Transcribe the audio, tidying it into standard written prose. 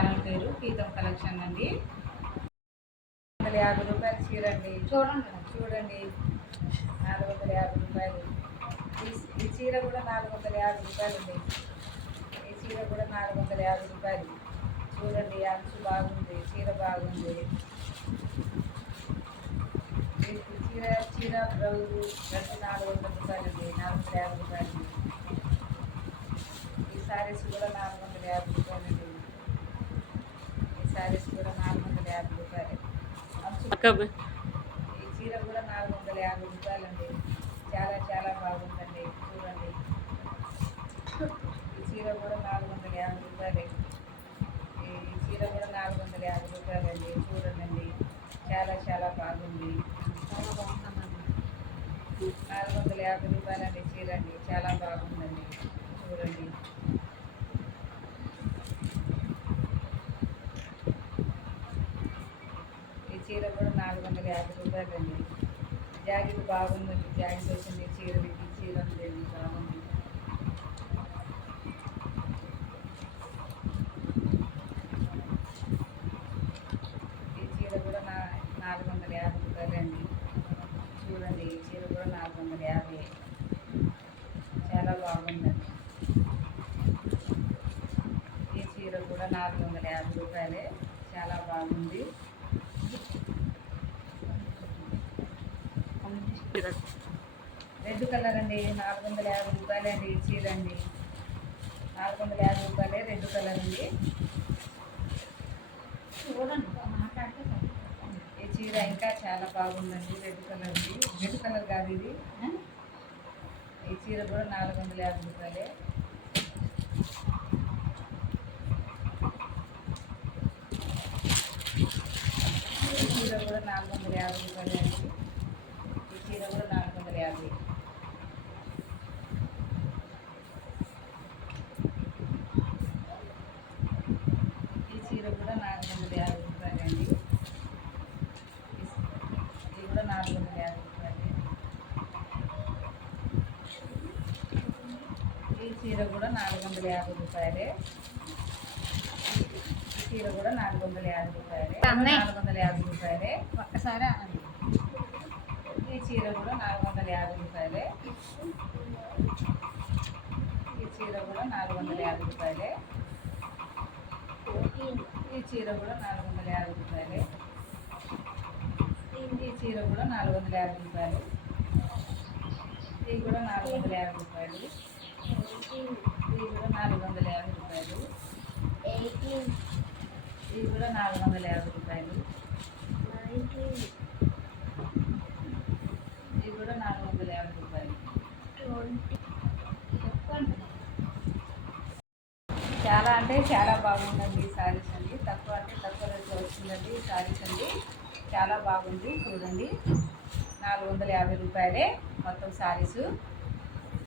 Channel పేరు గీతం collection అండి. 450 రూపాయలు చీర అండి. చూడండి 450 రూపాయలు. ఈ చీర కూడా 450 రూపాయలు అండి. ఈ చీర కూడా 450 రూపాయలు. చూడండి అంచు బాగుంది, చీర బాగుంది. చీర బ్లౌజు రెండు 400 రూపాయలు అండి. 450 రూపాయలు. ఈ శారీస్ కూడా 450 రూపాయలు అండి. ఈ శారీస్ కూడా 450 రూపాయలు. ఈ చీర కూడా 450 రూపాయలు అండి. చాలా చాలా బాగుందండి. చూడండి ఈ చీర కూడా 450 రూపాయలు. ఈ చీర కూడా 450 రూపాయలు అండి. చూడండి చాలా చాలా బాగుంది. 450 రూపాయలు అండి చీర అండి. చాలా బాగుందండి. చూడండి ఈ చీర కూడా 450 రూపాయలు అండి. జాకెట్ బాగుందండి. జాకెట్ వచ్చింది చీరకి. చీర ఉంది బాగుంది. ఈ చీర కూడా 450 రూపాయలు అండి. చూడండి ఈ చీర కూడా 450. చాలా బాగుందండి. ఈ చీర కూడా 450 రూపాయలే. చాలా బాగుంది. రెడ్ కలర్ అండి. 450 రూపాయలే అండి. ఈ చీర అండి 450 రూపాయలే. రెడ్ కలర్ అండి. ఈ చీర ఇంకా చాలా బాగుందండి. రెడ్ కలర్ అండి. రెడ్ కలర్ కాదు ఇది. ఈ చీర కూడా 450 రూపాయలే. ఈ చీర కూడా 450 రూపాయలే అండి. ఈ చీర కూడా 450. ఈ చీర కూడా 450 రూపాయలు అండి. ఇది కూడా 450 రూపాయలు. ఈ చీర కూడా 450 రూపాయలే. ఈ చీర కూడా 450 రూపాయలే. 450 రూపాయలే. ఒక్కసారి అనండి. ఈ చీర కూడా 450 రూపాయలే. ఈ చీర కూడా 450 రూపాయలే. ఈ చీర కూడా 450 రూపాయలే. ఈ చీర కూడా 450 రూపాయలు. ఇది కూడా 450 రూపాయలు. ఇది కూడా 450 రూపాయలు. ఇది కూడా 450 రూపాయలు. ఇది కూడా 450 రూపాయలు. చాలా అంటే చాలా బాగుందండి ఈ శారీస్ అండి. తక్కువ అంటే తక్కువ రేట్లో వచ్చిందండి ఈ శారీస్ అండి. చాలా బాగుంది. చూడండి 450 రూపాయలే మొత్తం శారీసు.